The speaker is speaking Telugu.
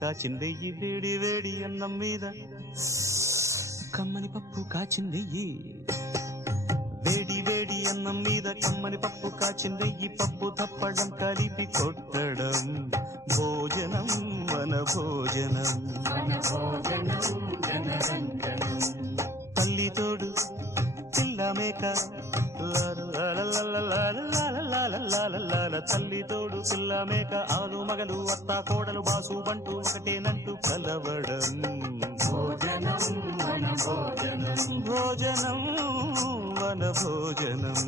కాచిందెయ్యి వేడి వేడి అన్నం మీద కమ్మని పప్పు కాచిందెయ్యి వేడి వేడి అన్నం మీద కమ్మని పప్పు కాచిందెయ్యి పప్పు తప్పడం కలిపి కొట్టడం భోజనం మన భోజనం తల్లి తోడు పిల్ల మేక తల్లి తోడు పిల్ల మేక ఆలు మగలు అత్త కోడలు బాసు బంటూ ఒకటేనంటూ కలవడం భోజనం మన భోజనం భోజనం మన భోజనం